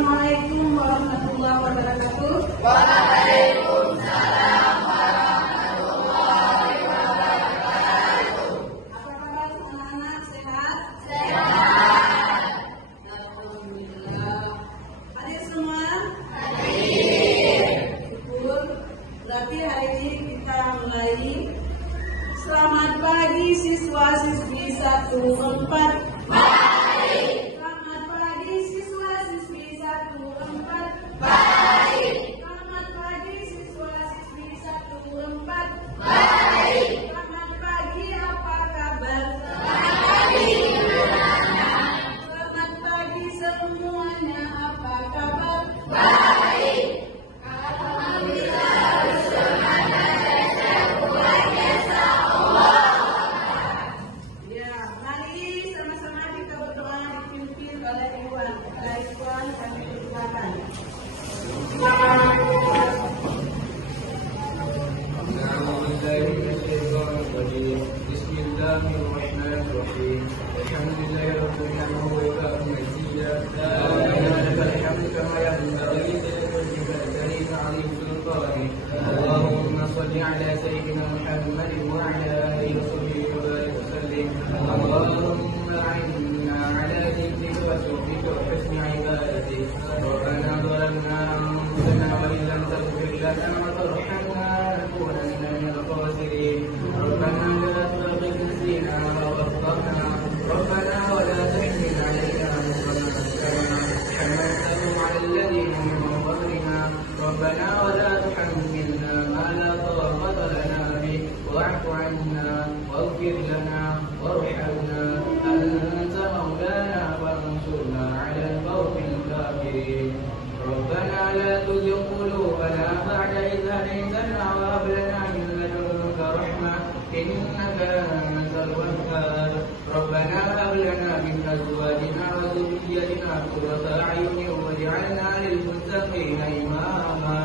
Assalamualaikum warahmatullahi wabarakatuh. Waalaikumsalam warahmatullahi wabarakatuh. Apa kabar anak-anak, sehat? Sehat. Alhamdulillah. Hadir semua? Hadir. Syukur. Berarti hari ini kita mulai. Selamat pagi siswa-siswi 1-4. Baik. Selamat pagi siswa-siswi 1-4. Baik. Selamat pagi siswa-siswi 1-4. Baik. Selamat pagi, apa kabar? Pagi. Selamat pagi semuanya, apa kabar? Baik. Alhamdulillah bersemangat dan senantiasa Allah. Ya, mari sama-sama kita berdoa dipimpin oleh Iwan. Iwan kami persilakan. بسم الله الرحمن الرحيم الحمد لله رب العالمين وكفى مزيدا لك الحمد كما ينبغي لوجهك الكريم عظيم سلطانك اللهم صل على سيدنا محمد وعلى اله وصحبه وبارك وسلم اللهم اعنا على ذكرك وشكرك وحسن عبادتك ربنا ظلمنا انفسنا وان لم تغفر لنا وترحمنا لنكونن من الخاسرين ربنا لا تؤاخذنا إن نسينا أو أخطأنا ربنا ولا تحمل علينا مصرا حملته على الذين من قبلنا ربنا ولا تحملنا ما لا طاقة لنا به واعف عنا واغفر لنا وارحمنا أنت مولانا فانصرنا على القوم الكافرين ربنا لا تزغ قلوبنا بعد إذ هديتنا وهب لنا من لدنك رحمة إنك أنت الوهاب ربنا هب لنا من أزواجنا وذريتنا قرة أعين واجعلنا للمتقين إماما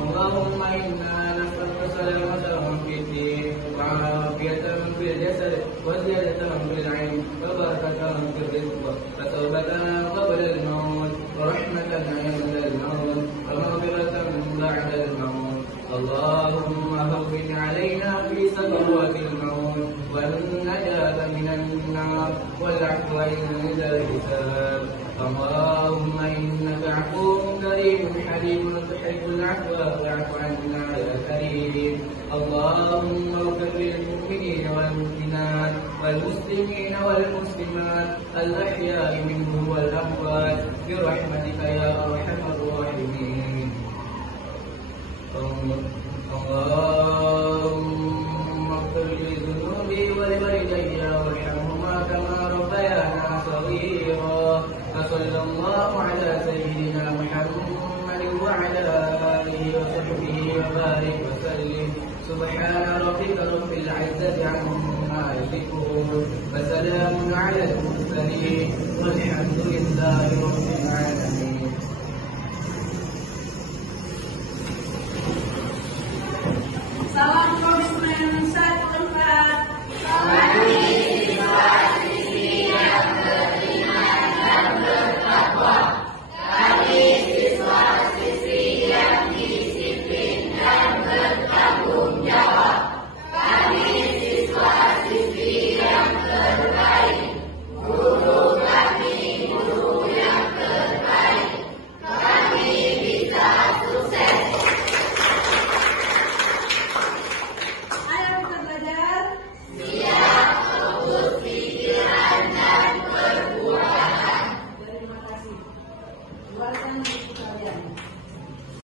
اللهم إنا نسألك سلامة في الدين وعافية في الجسد وزيادة في العلم وبركة في الرزق وتوبة قبل الموت ورحمة عند الموت ومغفرة بعد الموت اللهم هون علينا في سكرات الموت والنجاة من النار والعفو عند الحساب اللهم إنك عفو كريم حليم تحب العفو فاعف عنا يا كريم اللهم اغفر للمؤمنين والمؤمنات والمسلمين والمسلمات الأحياء منهم والأموات برحمتك يا أرحم الراحمين اللهم اغفر لذنوبي ولوالدي وارحمهما كما ربيانا صغيرا وصلى الله على سيدنا محمد وعلى آله وصحبه وبارك وسلم سبحان ربك رب العزة عما يصفون وسلام على المرسلين والحمد لله رب العالمين.